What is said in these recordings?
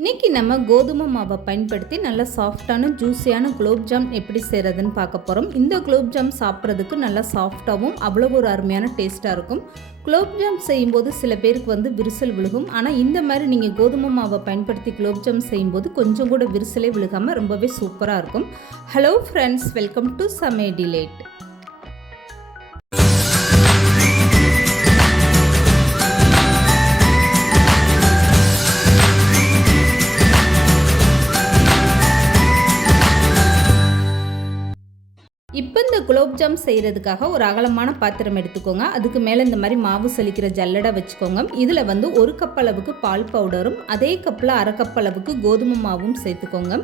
இன்றைக்கி நம்ம கோதுமை மாவை பயன்படுத்தி நல்ல சாஃப்டான ஜூஸியான குலோப்ஜாம் எப்படி செய்கிறதுன்னு பார்க்க போகிறோம். இந்த குலோப்ஜாம் சாப்பிட்றதுக்கு நல்லா சாஃப்டாகவும் அவ்வளோ ஒரு அருமையான டேஸ்ட்டாக இருக்கும். குலோப்ஜாம் செய்யும்போது சில பேருக்கு விரிசல் விழுகும். ஆனால் இந்த மாதிரி நீங்கள் கோதுமை மாவை பயன்படுத்தி குலோப்ஜாம் செய்யும்போது கொஞ்சம் கூட விரிசலே விழுகாமல் ரொம்பவே சூப்பராக இருக்கும். ஹலோ ஃப்ரெண்ட்ஸ், வெல்கம் டு சமையல் டிலைட். இப்போ இந்த குலோப்ஜாம் செய்கிறதுக்காக ஒரு அகலமான பாத்திரம் எடுத்துக்கோங்க. அதுக்கு மேலே இந்த மாதிரி மாவு சலிக்கிற ஜல்லடை வச்சுக்கோங்க. இதில் 1 கப் அளவுக்கு பால் பவுடரும் அதே கப்பில் அரை கப் அளவுக்கு கோதுமை மாவும் சேர்த்துக்கோங்க.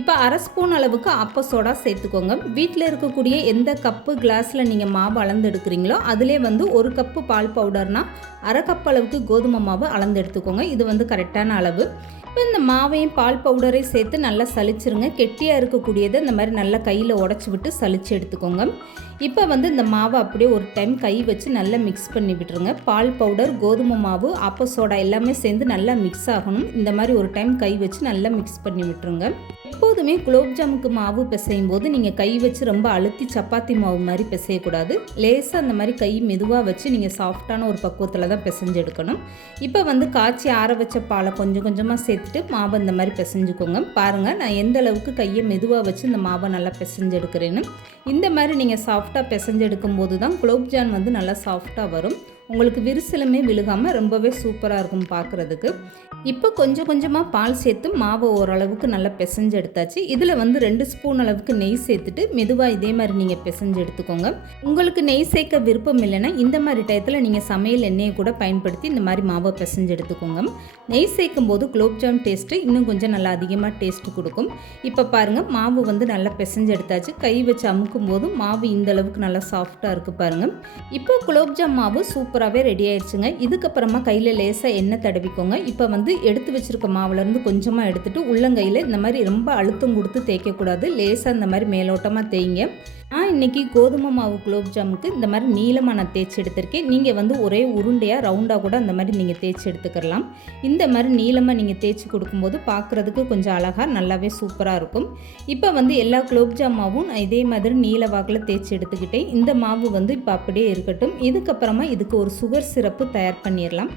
இப்போ அரை ஸ்பூன் அளவுக்கு ஆப்ப சோடா சேர்த்துக்கோங்க. வீட்டில் இருக்கக்கூடிய எந்த கப்பு கிளாஸில் நீங்கள் மாவு அளந்து எடுக்கிறீங்களோ அதிலே 1 கப்பு பால் பவுடர்னால் அரை கப் அளவுக்கு கோதுமை மாவு அளந்து எடுத்துக்கோங்க. இது கரெக்டான அளவு. இப்போ இந்த மாவையும் பால் பவுடரையும் சேர்த்து நல்லா சலிச்சிருங்க. கெட்டியாக இருக்கக்கூடியதை இந்த மாதிரி நல்லா கையில் உடச்சி விட்டு சலிச்சு எடுத்துக்கோங்க. இப்போ இந்த மாவை அப்படியே ஒரு டைம் கை வச்சு நல்லா மிக்ஸ் பண்ணி விட்டுருங்க. பால் பவுடர், கோதுமை மாவு, ஆப்ப சோடா எல்லாமே சேர்ந்து நல்லா மிக்ஸ் ஆகணும். இந்த மாதிரி ஒரு டைம் கை வச்சு நல்லா மிக்ஸ் பண்ணி விட்டுருங்க. எப்போதுமே குலோப்ஜாமுக்கு மாவு பிசையும் போது நீங்கள் கை வச்சு ரொம்ப அழுத்தி சப்பாத்தி மாவு மாதிரி பிசையக்கூடாது. லேசாக அந்த மாதிரி கை மெதுவாக வச்சு நீங்கள் சாஃப்டான ஒரு பக்குவத்தில் தான் பிசைஞ்சு எடுக்கணும். இப்போ காய்ச்சி ஆற வச்ச பாலை கொஞ்சம் கொஞ்சமாக சேர்த்துட்டு மாவை இந்த மாதிரி பிசைஞ்சுக்கோங்க. பாருங்கள், நான் எந்த அளவுக்கு கையை மெதுவாக வச்சு இந்த மாவை நல்லா பிசைஞ்சு எடுக்கிறேன்னு. இந்த மாதிரி நீங்கள் சாஃப்டாக பிசைஞ்சு எடுக்கும்போது தான் குலோப்ஜாம் நல்லா சாஃப்டாக வரும். உங்களுக்கு விரிசலுமே விழுகாமல் ரொம்பவே சூப்பராக இருக்கும் பார்க்குறதுக்கு. இப்போ கொஞ்சம் கொஞ்சமாக பால் சேர்த்து மாவை ஓரளவுக்கு நல்லா பிசைஞ்சு எடுத்தாச்சு. இதில் 2 ஸ்பூன் அளவுக்கு நெய் சேர்த்துட்டு மெதுவாக இதே மாதிரி நீங்கள் பிசைஞ்சு எடுத்துக்கோங்க. உங்களுக்கு நெய் சேர்க்க விருப்பம் இல்லைன்னா இந்த மாதிரி டயத்தில் நீங்கள் சமையல் எண்ணெயை கூட பயன்படுத்தி இந்த மாதிரி மாவை பிசைஞ்சு எடுத்துக்கோங்க. நெய் சேர்க்கும் போது குலோப்ஜாம் டேஸ்ட்டு இன்னும் கொஞ்சம் நல்லா அதிகமாக டேஸ்ட்டு கொடுக்கும். இப்போ பாருங்கள், மாவு நல்லா பிசைஞ்சு எடுத்தாச்சு. கை வச்சு அமுக்கும் போதும் மாவு இந்த அளவுக்கு நல்லா சாஃப்டாக இருக்குது பாருங்கள். இப்போ குலோப்ஜாம் மாவு சூப்பராகவே ரெடி ஆயிடுச்சுங்க. இதுக்கப்புறமா கையில் லேசாக எண்ணெய் தடவிக்கோங்க. இப்போ எடுத்து வச்சுருக்க மாவுலேருந்து கொஞ்சமாக எடுத்துகிட்டு உள்ளங்கையில் இந்த மாதிரி ரொம்ப அழுத்தம் கொடுத்து தேய்க்கக்கூடாது. லேசாக இந்த மாதிரி மேலோட்டமாக தேய்ங்க. நான் இன்றைக்கி கோதுமை மாவு குலோப்ஜாமுக்கு இந்த மாதிரி நீளமாக நான் தேய்ச்சி எடுத்திருக்கேன். நீங்கள் ஒரே உருண்டையாக ரவுண்டாக கூட அந்த மாதிரி நீங்கள் தேய்ச்சி எடுத்துக்கலாம். இந்த மாதிரி நீளமாக நீங்கள் தேய்ச்சி கொடுக்கும்போது பார்க்குறதுக்கு கொஞ்சம் அழகாக நல்லாவே சூப்பராக இருக்கும். இப்போ எல்லா குலோப்ஜாம் மாவும் நான் இதே மாதிரி நீல வாக்கில் தேய்ச்சி எடுத்துக்கிட்டேன். இந்த மாவு இப்போ அப்படியே இருக்கட்டும். இதுக்கப்புறமா இதுக்கு ஒரு சுகர் சிரப்பு தயார் பண்ணிடலாம்.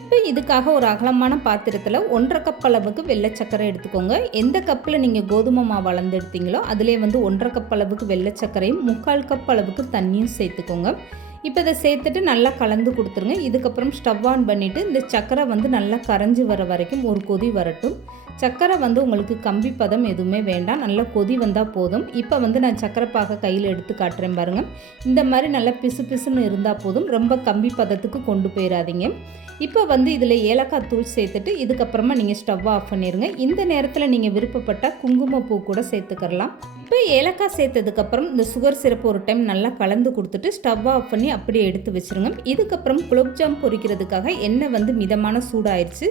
இப்போ இதுக்காக ஒரு அகலமான பாத்திரத்தில் 1.5 கப் அளவுக்கு வெள்ளை சர்க்கரை எடுத்துக்கோங்க. எந்த கப்பில் நீங்கள் கோதுமை மாவு அளந்து எடுத்தீங்களோ அதிலே 1.5 கப் அளவுக்கு வெள்ளை சர்க்கரையும் 3/4 கப் அளவுக்கு தண்ணியும் சேர்த்துக்கோங்க. இப்போ இதை சேர்த்துட்டு நல்லா கலந்து கொடுத்துருங்க. இதுக்கப்புறம் ஸ்டவ் ஆன் பண்ணிவிட்டு இந்த சர்க்கரை நல்லா கரைஞ்சி வர வரைக்கும் ஒரு கொதி வரட்டும். சர்க்கரை உங்களுக்கு கம்பி பதம் எதுவுமே வேண்டாம், நல்லா கொதி வந்தால் போதும். இப்போ நான் சர்க்கரை பாக கையில் எடுத்து காட்டுறேன் பாருங்கள். இந்த மாதிரி நல்லா பிசு பிசுன்னு இருந்தால் போதும், ரொம்ப கம்பி பதத்துக்கு கொண்டு போயிடாதீங்க. இப்போ இதில் ஏலக்காய் தூள் சேர்த்துட்டு இதுக்கப்புறமா நீங்கள் ஸ்டவ் ஆஃப் பண்ணிடுங்க. இந்த நேரத்தில் நீங்கள் விருப்பப்பட்டால் குங்குமப்பூ கூட சேர்த்துக்கலாம். இப்போ ஏலக்காய் சேர்த்ததுக்கப்புறம் இந்த சுகர் சிரப்பு ஒரு டைம் நல்லா கலந்து கொடுத்துட்டு ஸ்டவ் ஆஃப் பண்ணி அப்படியே எடுத்து வச்சுருங்க. இதுக்கப்புறம் குலோப்ஜாம் பொரிக்கிறதுக்காக எண்ணெய் மிதமான சூடாயிடுச்சு.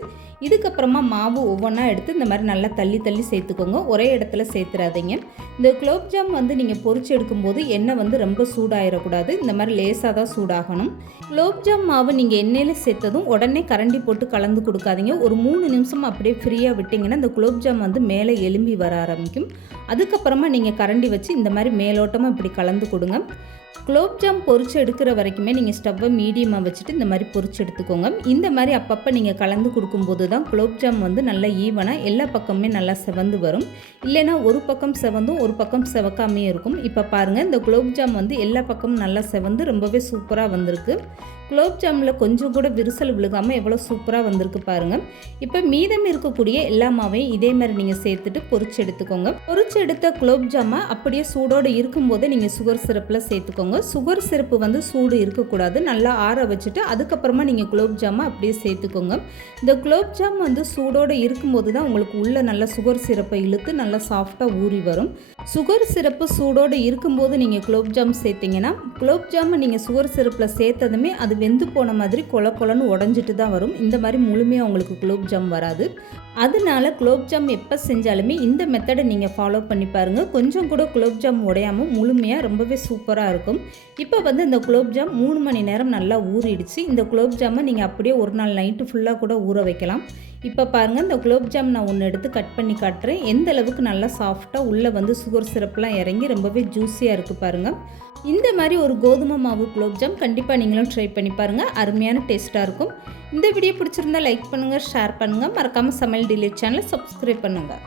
இதுக்கப்புறமா மாவு ஒவ்வொன்றா எடுத்து இந்த மாதிரி நல்லா தள்ளி தள்ளி சேர்த்துக்கோங்க. ஒரே இடத்துல சேர்த்துறாதீங்க. இந்த குலோப்ஜாம் நீங்கள் பொரிச்சு எடுக்கும்போது எண்ணெய் ரொம்ப சூடாயிடக்கூடாது. இந்த மாதிரி லேசாக தான் சூடாகணும். குலோப்ஜாம் மாவு நீங்கள் எண்ணெயில் சேர்த்ததும் உடனே கரண்டி போட்டு கலந்து கொடுக்காதீங்க. ஒரு 3 நிமிஷம் அப்படியே ஃப்ரீயாக விட்டிங்கன்னா இந்த குலோப்ஜாம் மேலே எலும்பி வர ஆரம்பிக்கும். அதுக்கப்புறமா நீங்கள் கரண்டி வச்சு இந்த மாதிரி மேலோட்டமாக இப்படி கலந்து கொடுங்க. குலோப்ஜாம் பொரிச்சு எடுக்கிற வரைக்குமே நீங்கள் ஸ்டவ்வை மீடியமாக வச்சுட்டு இந்த மாதிரி பொரிச்சு எடுத்துக்கோங்க. இந்த மாதிரி அப்பப்போ நீங்கள் கலந்து கொடுக்கும்போது தான் குலோப்ஜாம் நல்லா ஈவனாக எல்லா பக்கமுமே நல்லா செவந்து வரும். இல்லைன்னா ஒரு பக்கம் செவந்தும் ஒரு பக்கம் செவக்காமே இருக்கும். இப்போ பாருங்கள், இந்த குலோப்ஜாம் எல்லா பக்கமும் நல்லா செவந்து ரொம்பவே சூப்பராக வந்திருக்கு. குலோப்ஜாமில் கொஞ்சம் கூட விரிசல் விழுகாமல் எவ்வளோ சூப்பராக வந்திருக்கு பாருங்கள். இப்போ மீதம் இருக்கக்கூடிய எல்லா மாவையும் இதே மாதிரி நீங்கள் சேர்த்துட்டு பொரிச்சு எடுத்துக்கோங்க. பொரிச்சு எடுத்த குலோப்ஜாமை அப்படியே சூடோடு இருக்கும்போது நீங்கள் சுகர் சிரப்பில் சேர்த்துக்கோங்க. சுகர் சிரப்பு சூடு இருக்கக்கூடாது. நல்லா ஆற வச்சுட்டு அதுக்கப்புறமா நீங்கள் குலோப்ஜாமை அப்படியே சேர்த்துக்கோங்க. இந்த குலோப்ஜாம் சூடோடு இருக்கும்போது தான் உங்களுக்கு உள்ள நல்லா சுகர் சிரப்பை இழுத்து நல்லா சாஃப்டாக ஊறி வரும். சுகர் சிரப்பு சூடோடு இருக்கும்போது நீங்கள் குலோப்ஜாம் சேர்த்திங்கன்னா குலோப்ஜாமை நீங்கள் சுகர் சிரப்பில் சேர்த்ததுமே அது வெந்து போன மாதிரி கொலன்னு உடஞ்சிட்டு தான் வரும். இந்த மாதிரி முழுமையாக உங்களுக்கு குலோப்ஜாம் வராது. அதனால குலோப்ஜாம் எப்போ செஞ்சாலுமே இந்த மெத்தடை நீங்கள் ஃபாலோ பண்ணி பாருங்கள். கொஞ்சம் கூட குலோப்ஜாம் உடையாமல் முழுமையாக ரொம்பவே சூப்பராக இருக்கும். இப்போ வந்து இந்த குலோப்ஜாம் 3 மணி நேரம் நல்லா ஊறிடுச்சு. இந்த குலோப்ஜாமை நீங்கள் அப்படியே ஒரு நாள் நைட்டு ஃபுல்லாக கூட ஊற வைக்கலாம். இப்போ பாருங்கள், இந்த குலோப்ஜாம் நான் ஒன்று எடுத்து கட் பண்ணி காட்டுறேன். எந்த அளவுக்கு நல்லா சாஃப்டாக உள்ளே வந்து சுகர் சிரப்லாம் இறங்கி ரொம்பவே ஜூஸியாக இருக்குது பாருங்கள். இந்த மாதிரி ஒரு கோதுமை மாவு குலோப்ஜாம் கண்டிப்பாக நீங்களும் ட்ரை பண்ணி பாருங்கள். அருமையான டேஸ்ட்டாக இருக்கும். இந்த வீடியோ பிடிச்சிருந்தா லைக் பண்ணுங்கள், ஷேர் பண்ணுங்கள். மறக்காமல் சமையல் டிலேட் சேனலை சப்ஸ்கிரைப் பண்ணுங்கள்.